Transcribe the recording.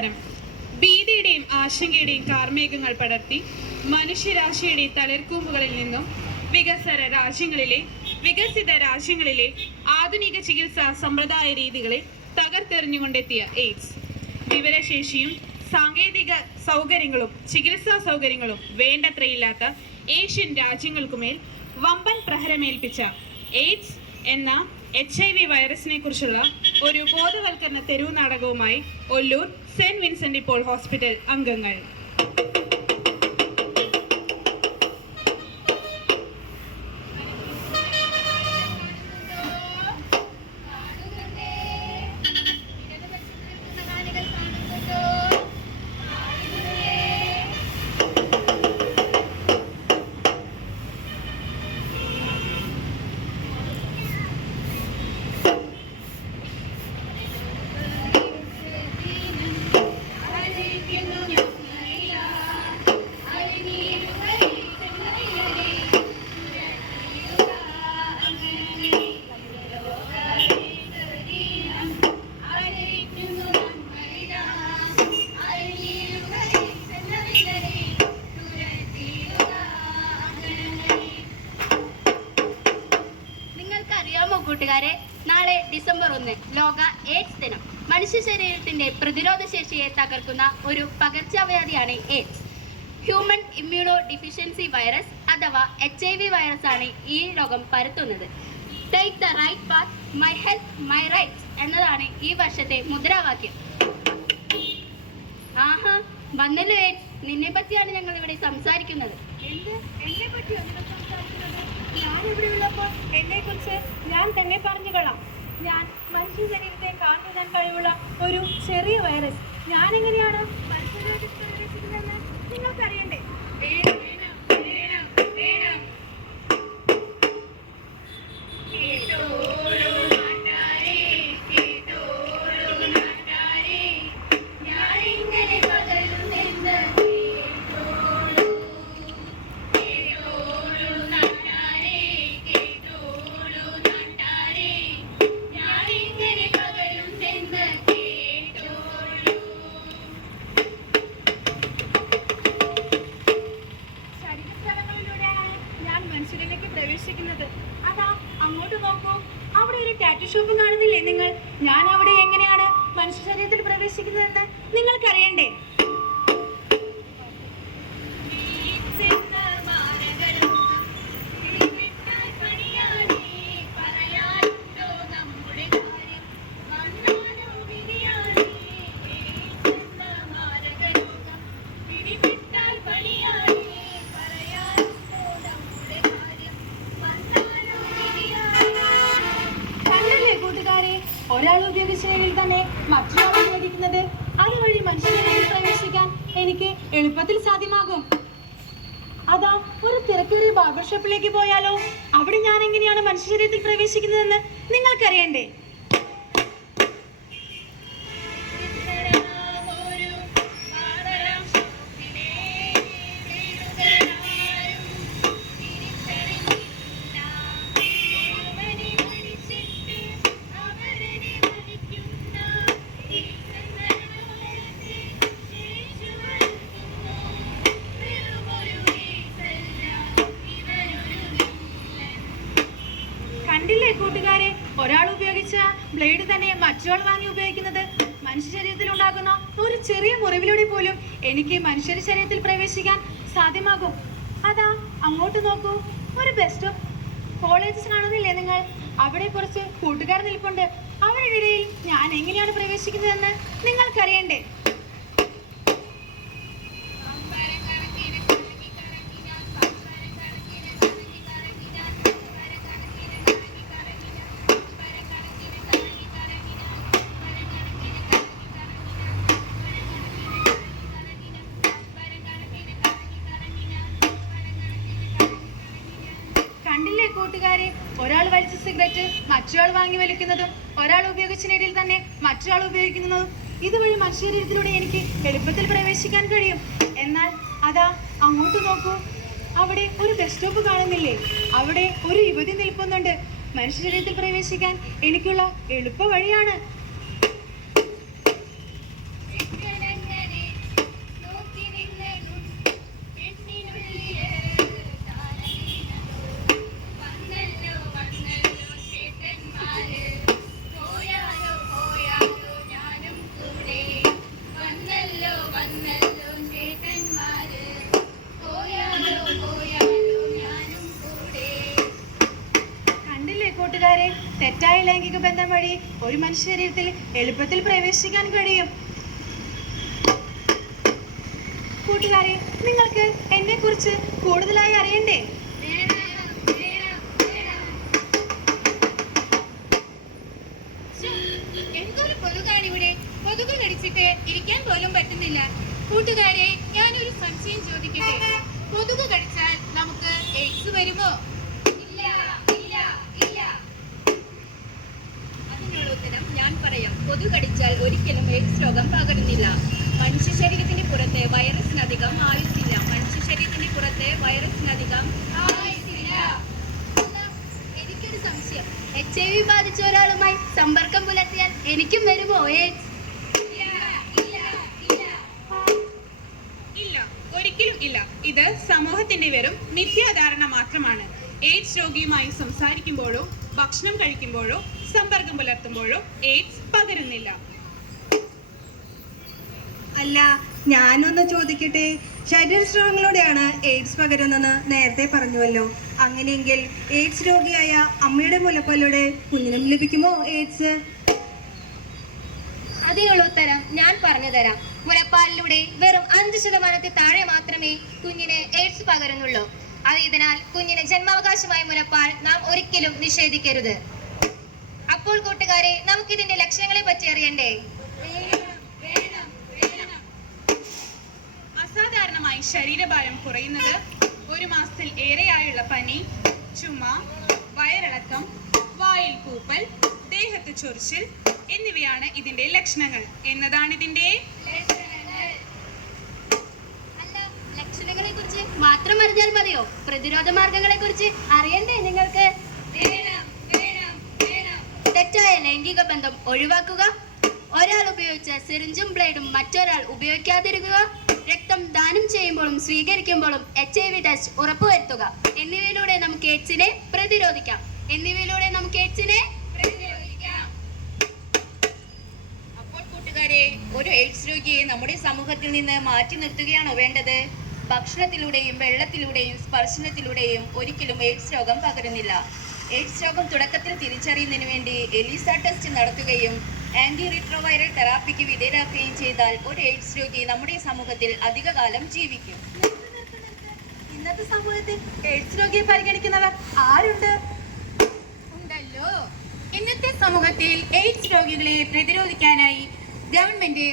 പരസ്പരം ഭീതിയുടെയും ആശങ്കയുടെയും കാർമേഘങ്ങൾ പടർത്തി മനുഷ്യരാശിയുടെ തളിർക്കൂമ്പുകളിൽ നിന്നും വികസിത രാജ്യങ്ങളിലെ ആധുനിക ചികിത്സാ സമ്പ്രദായ രീതികളെ തകർത്തെറിഞ്ഞുകൊണ്ടെത്തിയ എയ്ഡ്സ് വിവരശേഷിയും സാങ്കേതിക സൗകര്യങ്ങളും ചികിത്സാ സൗകര്യങ്ങളും വേണ്ടത്രയില്ലാത്ത ഏഷ്യൻ രാജ്യങ്ങൾക്കുമേൽ വമ്പൻ പ്രഹരമേൽപ്പിച്ച എയ്ഡ്സ് എന്ന HIV വൈറസിനെ കുറിച്ചുള്ള ഒരു ബോധവൽക്കരണ തെരുവ് നാടകവുമായി Ollur saint Vincent Paul hospital അംഗങ്ങൾ. കൂട്ടുകാരെ, നാളെ ഡിസംബർ 1 ലോക എയ്ഡ്സ് ദിനം. മനുഷ്യ ശരീരത്തിന്റെ പ്രതിരോധ ശേഷിയെ തകർക്കുന്ന ഒരു പകർച്ചവ്യാധിയാണ് AIDS. Human immunodeficiency virus അഥവാ HIV വൈറസ് ആണ് ഈ രോഗം പരത്തുന്നത്. Take the right path, my health my rights എന്നതാണ് ഈ വർഷത്തെ മുദ്രാവാക്യം. ആഹാ, വന്നല്ലോ എയ്ഡ്സ്. നിന്നെ പറ്റിയാണ് ഞങ്ങൾ ഇവിടെ സംസാരിക്കുന്നത്. ഞാനിവിടെയുള്ളപ്പോൾ എന്നെക്കുറിച്ച് ഞാൻ തന്നെ പറഞ്ഞുകൊള്ളാം. ഞാൻ മനുഷ്യ ശരീരത്തെ കാത്തുതാൻ കഴിവുള്ള ഒരു ചെറിയ വൈറസ്. ഞാൻ എങ്ങനെയാണ് മനുഷ്യരോട് പ്രവേശിക്കുന്നതെന്ന് നിങ്ങൾക്കറിയണ്ടേ? മനുഷ്യരിലേക്ക് പ്രവേശിക്കുന്നത്. അതാ അങ്ങോട്ട് നോക്കൂ, അവിടെ ഒരു ടാറ്റു ഷോപ്പ് കാണുന്നില്ലേ നിങ്ങൾ? ഞാൻ അവിടെ എങ്ങനെയാണ് മനുഷ്യ ശരീരത്തിൽ പ്രവേശിക്കുന്നതെന്ന് നിങ്ങൾക്കറിയണ്ടേ? ഒരാൾ ഉപയോഗിച്ച രീതിയിൽ തന്നെ മറ്റൊരാൾ ഉപയോഗിക്കുന്നത്, അതുവഴി മനുഷ്യരിലേക്ക് പ്രവേശിക്കാൻ എനിക്ക് എളുപ്പത്തിൽ സാധ്യമാകും. അതാ ഒരു തിരക്കേറിയ ബാർബർ ഷോപ്പിലേക്ക് പോയാലോ? അവിടെ ഞാൻ എങ്ങനെയാണ് മനുഷ്യ ശരീരത്തിൽ പ്രവേശിക്കുന്നതെന്ന് നിങ്ങൾക്കറിയണ്ടേ? കണ്ടില്ലേ കൂട്ടുകാരെ, ഒരാൾ ഉപയോഗിച്ച ബ്ലേഡ് തന്നെ മറ്റൊരാൾ വാങ്ങി ഉപയോഗിക്കുന്നത്. മനുഷ്യ ശരീരത്തിൽ ഉണ്ടാകുന്ന ഒരു ചെറിയ മുറിവിലൂടെ പോലും എനിക്ക് മനുഷ്യ ശരീരത്തിൽ പ്രവേശിക്കാൻ സാധ്യമാകും. അതാ അങ്ങോട്ട് നോക്കൂ, ഒരു ബസ് സ്റ്റോപ്പ് കോളേജസ് കാണുന്നില്ലേ നിങ്ങൾ? അവിടെ കുറച്ച് കൂട്ടുകാർ നിൽപ്പുണ്ട്. അവരുടെ ഇടയിൽ ഞാൻ എങ്ങനെയാണ് പ്രവേശിക്കുന്നതെന്ന് നിങ്ങൾക്കറിയണ്ടേ? കണ്ടില്ലേ കൂട്ടുകാരെ, ഒരാൾ വലിച്ച സിഗരറ്റ് മറ്റൊരാൾ വാങ്ങി വലിക്കുന്നതും ഒരാൾ ഉപയോഗിച്ച രീതിയിൽ തന്നെ മറ്റൊരാൾ ഉപയോഗിക്കുന്നതും ഇതുവഴി മനുഷ്യ ശരീരത്തിലൂടെ എനിക്ക് എളുപ്പത്തിൽ പ്രവേശിക്കാൻ കഴിയും. എന്നാൽ അതാ അങ്ങോട്ട് നോക്കൂ, അവിടെ ഒരു ബസ് സ്റ്റോപ്പ് കാണുന്നില്ലേ? അവിടെ ഒരു യുവതി നിൽക്കുന്നുണ്ട്. മനുഷ്യ ശരീരത്തിൽ പ്രവേശിക്കാൻ എനിക്കുള്ള എളുപ്പ വഴിയാണ്. ബന്ധം വഴി ഒരു മനുഷ്യ ശരീരത്തിൽ എളുപ്പത്തിൽ പ്രവേശിക്കാൻ കഴിയും. കൂട്ടുകാരെ, നിങ്ങൾക്ക് എന്നെ കുറിച്ച് കൂടുതലായി അറിയണ്ടേ? എന്തൊരു കൊതുകാണിവിടെ. കൊതുക് കടിച്ചിട്ട് ഇരിക്കാൻ പോലും പറ്റുന്നില്ല. കൂട്ടുകാരെ, ഞാനൊരു സംശയം ചോദിക്കട്ടെ. കൊതുക് കടിച്ചാൽ നമുക്ക് എയ്ഡ്സ് വരുമോ? അതിനുള്ള ഉത്തരം ഞാൻ പറയാം. കൊതുക് കടിച്ചാൽ ഒരിക്കലും എയ്ഡ്സ് രോഗം പകരുന്നില്ല. മനുഷ്യ ശരീരത്തിന്റെ പുറത്ത് വൈറസിനധികം ആയുസ്സില്ല. മനുഷ്യ ശരീരത്തിന്റെ പുറത്ത് വൈറസിനധികം ആയുസ്സില്ല. എനിക്കൊരു സംശയം. HIV ബാധിച്ച ഒരാളുമായി സമ്പർക്കം പുലർത്തിയാൽ എനിക്കും വരുമോ എയ്ഡ്സ്? ഇല്ല, ഒരിക്കലും ഇല്ല. ഇത് സമൂഹത്തിന്റെ വെറും മിഥ്യാധാരണ മാത്രമാണ്. എയ്ഡ്സ് രോഗിയുമായി സംസാരിക്കുമ്പോഴോ ഭക്ഷണം കഴിക്കുമ്പോഴോ സമ്പർക്കം പുലർത്തുമ്പോഴോ എയ്ഡ്സ് പകരുന്നില്ല. അല്ല, ഞാനൊന്ന് ചോദിക്കട്ടെ. ശരീരസ്രവങ്ങളിലൂടെയാണ് എയ്ഡ്സ് പകരുന്നെന്ന് നേരത്തെ പറഞ്ഞുവല്ലോ. അങ്ങനെയെങ്കിൽ എയ്ഡ്സ് രോഗിയായ അമ്മയുടെ മുലപ്പാലിലൂടെ കുഞ്ഞിനും ലഭിക്കുമോ എയ്ഡ്സ്? അതിനുള്ള ഉത്തരം ഞാൻ പറഞ്ഞു തരാം. മുലപ്പാലിലൂടെ വെറും 5% താഴെ മാത്രമേ കുഞ്ഞിന് എയ്ഡ്സ് പകരുന്നുള്ളൂ. അതിനാൽ കുഞ്ഞിന് ജന്മാവകാശമായ മുലപ്പാൽ നാം ഒരിക്കലും നിഷേധിക്കരുത്. അപ്പോൾ കൂട്ടുകാരെ, നമുക്കിതിന്റെ ലക്ഷണങ്ങളെ പറ്റി അറിയണ്ടേ? അസാധാരണമായി ശരീരഭാരം കുറയുന്നത്, 1 മാസത്തിൽ ഏറെയായുള്ള പനി, ചുമ, വയറിളക്കം, വായിൽ പൂപ്പൽ, ദേഹത്ത് ചൊറിച്ചിൽ എന്നിവയാണ് ഇതിന്റെ ലക്ഷണങ്ങൾ. എന്നതാണ് ഇതിന്റെ ലക്ഷണങ്ങളെ കുറിച്ച് മാത്രം അറിഞ്ഞാൽ മതിയോ? പ്രതിരോധ മാർഗങ്ങളെ കുറിച്ച് അറിയണ്ടേ നിങ്ങൾക്ക്? തെറ്റായ ലൈംഗിക ബന്ധം ഒഴിവാക്കുക, ഒരാൾ ഉപയോഗിച്ച സിറിഞ്ചും ബ്ലേഡും മറ്റൊരാൾ ഉപയോഗിക്കാതിരിക്കുക, രക്തം ദാനം ചെയ്യുമ്പോഴും സ്വീകരിക്കുമ്പോഴും HIV ടെസ്റ്റ് ഉറപ്പുവരുത്തുക എന്നിവയിലൂടെ നമുക്ക് എയ്ഡ്സിനെ പ്രതിരോധിക്കാം. അപ്പോൾ കൂട്ടുകാരെ, ഒരു എയ്ഡ്സ് രോഗിയെ നമ്മുടെ സമൂഹത്തിൽ നിന്ന് മാറ്റി നിർത്തുകയാണോ വേണ്ടത്? ഭക്ഷണത്തിലൂടെയും വെള്ളത്തിലൂടെയും സ്പർശനത്തിലൂടെയും ഒരിക്കലും എയ്ഡ്സ് രോഗം പകരുന്നില്ല. എയ്ഡ്സ് രോഗം തുടക്കത്തിൽ തിരിച്ചറിയുന്നതിന് വേണ്ടി എലിസ ടെസ്റ്റ് നടത്തുകയും ആന്റി റിട്രോവൈറൽ തെറാപ്പിക്ക് വിധേയരാക്കുകയും ചെയ്താൽ ഒരു എയ്ഡ്സ് രോഗി നമ്മുടെ സമൂഹത്തിൽ അധികകാലം ജീവിക്കും. ഇന്നത്തെ സമൂഹത്തിൽ എയ്ഡ്സ് രോഗിയെ പരിഗണിക്കുന്നവർ ആരുണ്ട്? ഉണ്ടല്ലോ. ഇന്നത്തെ സമൂഹത്തിൽ എയ്ഡ്സ് രോഗികളെ പ്രതിരോധിക്കാനായി ഗവൺമെന്റ്